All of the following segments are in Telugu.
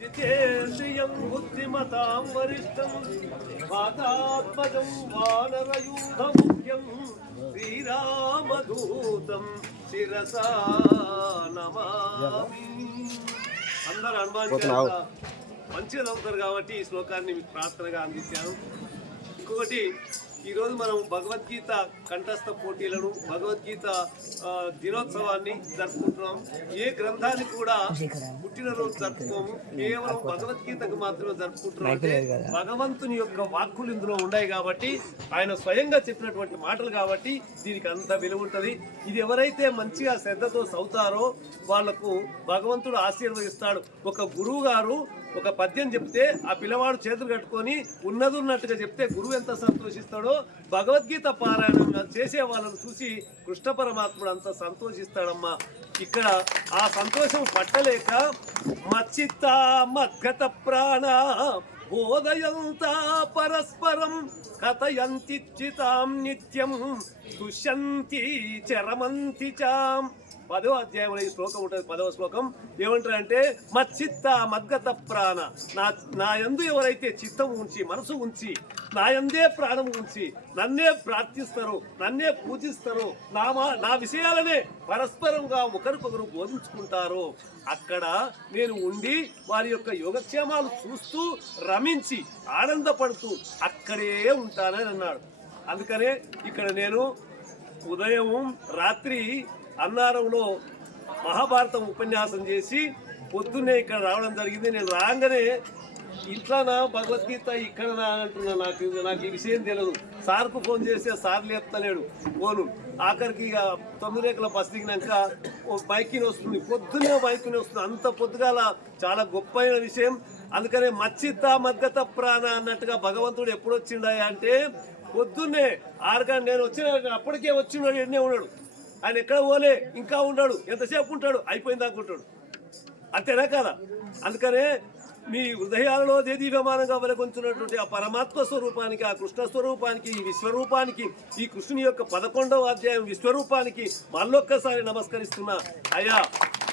జితేంద్రియం బుద్ధిమతాం వరిష్టం. మాతాత్మజం వానరయూధ ముఖ్యం. శ్రీరామదూతం శిరసా నమామి. అందరూ అనుమానించారు మంచిగా నమ్ముతారు కాబట్టి ఈ శ్లోకాన్ని మీకు ప్రార్థనగా అందించాను. ఇంకొకటి ఈరోజు మనం భగవద్గీత కంఠస్థ పోటీలను భగవద్గీత దినోత్సవాన్ని జరుపుకుంటున్నాం. ఏ గ్రంథానికి కూడా పుట్టినరోజు జరుపుకోము. కేవలం భగవద్గీతకు మాత్రమే జరుపుకుంటున్నాం అంటే భగవంతుని యొక్క వాక్కులు ఇందులో ఉన్నాయి కాబట్టి ఆయన స్వయంగా చెప్పినటువంటి మాటలు కాబట్టి దీనికి అంత విలువ ఉంటుంది. ఇది ఎవరైతే మంచిగా శ్రద్ధతో చదువుతారో వాళ్ళకు భగవంతుడు ఆశీర్వదిస్తాడు. ఒక గురువు గారు ఒక పద్యం చెప్తే ఆ పిల్లవాడు చేతులు కట్టుకొని ఉన్నది ఉన్నట్టుగా చెప్తే గురువు ఎంత సంతోషిస్తాడో భగవద్గీత పారాయణం చేసే వాళ్ళని చూసి కృష్ణ పరమాత్ముడు అంత సంతోషిస్తాడమ్మా. ఇక్కడ ఆ సంతోషం పట్టలేక మచ్చిత్త మద్గత ప్రాణ బోధయంతా పరస్పరం కథయంతి చితాం నిత్యం దుష్యంతి చరమంతి చాం. పదవ అధ్యాయంలో ఈ శ్లోకం ఉంటుంది పదవ శ్లోకం. ఏమంటారంటే మచ్చిత్త మద్గత ప్రాణ నా నా యందు ఎవరైతే చిత్తం ఉంచి మనసు ఉంచి నా యందే ప్రాణం ఉంచి నన్నే ప్రార్థిస్తారు నన్నే పూజిస్తారు నా మా- నా విషయాలనే పరస్పరంగా ఒకరికొకరు బోధించుకుంటారో అక్కడ నేను ఉండి వారి యొక్క యోగక్షేమాలు చూస్తూ రమించి ఆనందపడుతూ అక్కడే ఉంటానని అన్నాడు. అందుకనే ఇక్కడ నేను ఉదయం రాత్రి అన్నారంలో మహాభారతం ఉపన్యాసం చేసి పొద్దున్నే ఇక్కడ రావడం జరిగింది. నేను రాగానే ఇంట్లోనా భగవద్గీత ఇక్కడనా అంటున్నా. నాకు నాకు ఈ విషయం తెలియదు సార్కు ఫోన్ చేస్తే సార్ లేపుతలేడు ఫోను. ఆఖరికి ఇక తొమ్మిది రేకుల బస్ దిగినాక ఓ బైక్ని వస్తుంది. పొద్దున్నే బైక్ని వస్తుంది. అంత పొద్దుగాల చాలా గొప్పైన విషయం. అందుకనే మచ్చిత మద్గత ప్రాణ అన్నట్టుగా భగవంతుడు ఎప్పుడు వచ్చిండాయా అంటే పొద్దున్నే ఆరు గంట నేను వచ్చిన అప్పటికే వచ్చినాడు ఎన్నే ఉన్నాడు. ఆయన ఎక్కడ పోలే ఇంకా ఉన్నాడు ఎంతసేపు ఉంటాడు అయిపోయింది అనుకుంటాడు. అంతేనా కదా? అందుకనే మీ హృదయాలలో దేదీవ్యమానంగా వెలగొంచున్నటువంటి ఆ పరమాత్మ స్వరూపానికి ఆ కృష్ణ స్వరూపానికి ఈ విశ్వరూపానికి ఈ కృష్ణుని యొక్క పదకొండవ అధ్యాయం విశ్వరూపానికి మళ్ళొక్కసారి నమస్కరిస్తున్నా. అయ్యా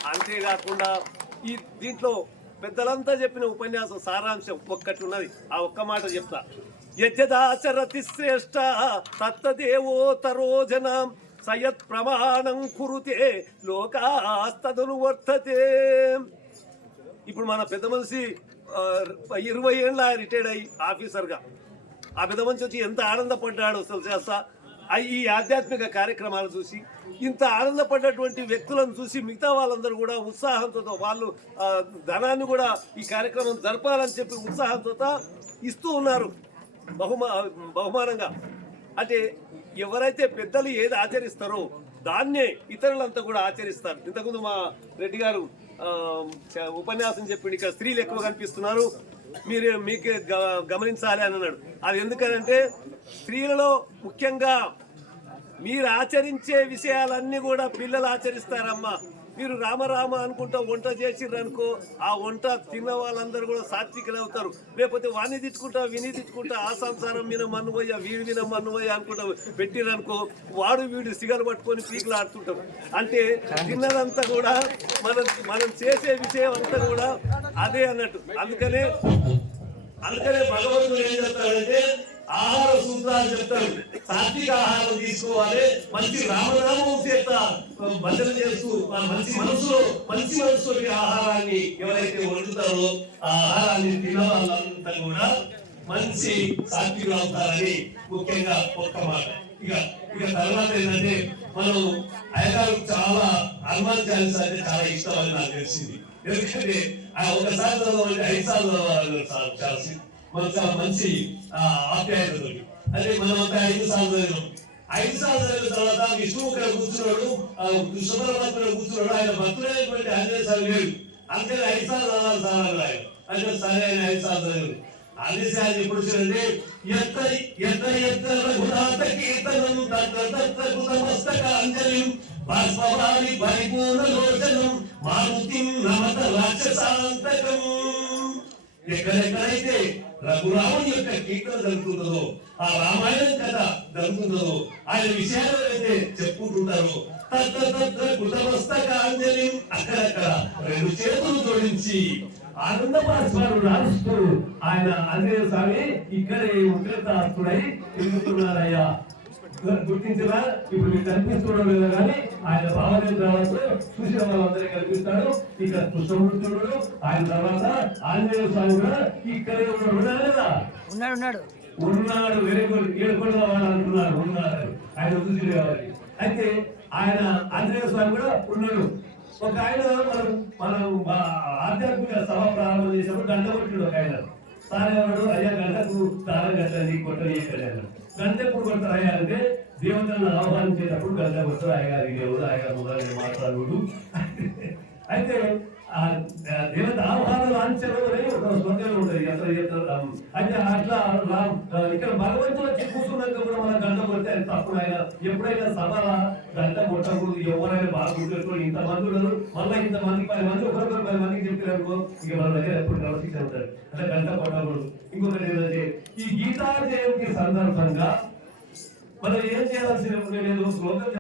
అంతేకాకుండా ఈ దీంట్లో పెద్దలంతా చెప్పిన ఉపన్యాసం సారాంశం ఒక్కటి ఉన్నది. ఆ ఒక్క మాట చెప్తా. యజ్ఞదాచరతి శ్రేష్ట తత్తదేవోతరోజనం సయత్ ప్రమాణం కురుతే లోకాస్తదను వర్తతే. ఇప్పుడు మన పెద్ద మనిషి ఇరవై ఏళ్ళ రిటైర్డ్ అయ్యి ఆఫీసర్గా ఆ పెద్ద మనిషి వచ్చి ఎంత ఆనందపడ్డాడో అసలు చేస్తా ఈ ఆధ్యాత్మిక కార్యక్రమాలు చూసి ఇంత ఆనందపడ్డటువంటి వ్యక్తులను చూసి మిగతా వాళ్ళందరూ కూడా ఉత్సాహంతో వాళ్ళు ధనాన్ని కూడా ఈ కార్యక్రమం జరపాలని చెప్పి ఉత్సాహంతో ఇస్తూ ఉన్నారు. బహుమా బహుమానంగా. అంటే ఎవరైతే పెద్దలు ఏది ఆచరిస్తారో దాన్నే ఇతరులంతా కూడా ఆచరిస్తారు. ఇంతకుముందు మా రెడ్డి గారు చ- ఉపన్యాసం చెప్పిండు ఇక్కడ స్త్రీలు ఎక్కువ కనిపిస్తున్నారు. మీరు మీకు గ- గమనించాలి అని అన్నాడు. అది ఎందుకనంటే స్త్రీలలో ముఖ్యంగా మీరు ఆచరించే విషయాలన్నీ కూడా పిల్లలు ఆచరిస్తారమ్మా. మీరు రామరామ అనుకుంటా వంట చేసిర్రనుకో ఆ వంట తిన్న వాళ్ళందరూ కూడా సాత్వికులు అవుతారు. లేకపోతే వాణ్ణి తిట్టుకుంటా విని తిట్టుకుంటా ఆ సంసారం మీద మన్నుపోయా వీడి మీద మన్ను అనుకుంటా పెట్టిరనుకో వాడు వీడు సిగలు పట్టుకొని పీకులు ఆడుతుంటారు అంటే తిన్నదంతా కూడా మనం మనం చేసే విషయం అంతా కూడా అదే అన్నట్టు. అందుకనే అందుకనే భగవంతుడు ఏం చెప్తాడంటే ఆహార సూత్రాలు చెప్తాడు. సాత్విక ఆహారం తీసుకోవాలి. మంచి రామనామం చేత భజన చేస్తూ మంచి మనసులో మంచి మనసులో ఆహారాన్ని ఎవరైతే వండుతారో ఆ ఆహారాన్ని తిన్న కూడా మంచి సాత్వికులు అవుతారని ముఖ్యంగా ఒక్క మాట. ఇక ఇక తర్వాత ఏంటంటే మనం అయ్యగారు చాలా హనుమాన్ చాలీసా అంటే చాలా ఇష్టం అని నాకు తెలిసింది. ఎందుకంటే ఆ ఒకసారి చదవాలంటే ఐదు సార్లు చదవాలి చాలా చాలా మంచి ఆ, ఆప్యాయతతో అంటే మనం అంతా ఐదు సార్లు చదివాం ఐదు సార్లు చదివిన తర్వాత విష్ణువు ఇక్కడ కూర్చున్నాడు ఆ, కృష్ణ పరమాత్మ కూర్చున్నాడు ఆయన భక్తుడైనటువంటి ఆంజనేయ స్వామి లేడు. అందుకని ఐదు సార్లు చదవాలి సార్ అన్నారు ఆయన. అంటే సరే ఆయన ఐదు సార్లు చదివారు ఆయన ఎప్పుడు చూడండి ఎత్త ఎత్త ఎత్త రఘునాథ కీర్తనం కృతమస్తక అంజలిం పరిపూర్ణ లోచనం మారుతిం నమత రాక్షసాంతకం ఎక్కడెక్కడైతే రఘురాముడి యొక్క కీర్తన జరుగుతున్నదో ఆ రామాయణం కథ జరుగుతున్నదో ఆయన విషయాలు అయితే చెప్పుకుంటుంటారో తత్ర అక్కడక్కడ రెండు చేతులు జోడించి ఆనందపాస్వాలు రాస్తూ ఆయన ఆంజనేయ స్వామి ఇక్కడే ఉగ్రతాస్తుడై తిరుగుతున్నారయ్యా గుర్తించరా ఇప్పుడు మీకు కనిపిస్తున్నాడు కదా కానీ ఆయన భావనేంద్రాలతో చూసిన వాళ్ళందరికీ కనిపిస్తాడు ఇక్కడ కృష్ణమూర్తుడు ఆయన తర్వాత ఆంజనేయ స్వామి కూడా ఇక్కడే ఉన్నాడు. కదా ఉన్నాడు ఉన్నాడు. ఉన్నాడు వెరీ గుడ్. ఏడుకొండ వాళ్ళు అంటున్నారు ఉన్నాడు. ఆయన చూసి కావాలి. అయితే ఆయన ఆంజనేయ స్వామి కూడా ఉన్నాడు. ఒక ఆయన మనం మనం ఆధ్యాత్మిక సభ ప్రారంభం చేసినప్పుడు గంట కొట్టాడు ఒక ఆయన. సార్ ఎవరు అయ్యా గంటకు తాళం కట్టండి కొట్టని అన్నాడు గంట ఎప్పుడు కొడతారు అయ్యా అంటే దేవతలను ఆహ్వానించేటప్పుడు గంట కొడతారు అయ్యగారి దేవుడు అయ్యగారు మొదలైన మాట్లాడు అయితే ఆ ఆ దేవత ఆహ్వాన లాంఛనం అనేది ఒక స్వర్గంలో ఉండేది ఎంత చెప్తారు అయితే అట్లా ఇక్కడ భగవంతుడు వచ్చి కూర్చున్నాక కూడా మనం గంట కొడితే అది తప్పుడు ఆయన ఎప్పుడైనా సభల గంట కొట్టకూడదు. ఎవరైనా బాగా గుర్తుపెట్టుకోండి ఇంత మంది ఉన్నారు. మళ్ళీ ఇంత మంది పది మంది ఒకరొకరు పది మందికి చెప్పారనుకో ఇక మన దగ్గర ఎప్పుడు క్రమశిక్షణ ఉంటారు. అంటే గంట కొట్టకూడదు. ఇంకొకటి ఏంటంటే ఈ గీతా జయంతి సందర్భంగా మనం ఏం చేయాల్సిన లేదు? శ్లోకం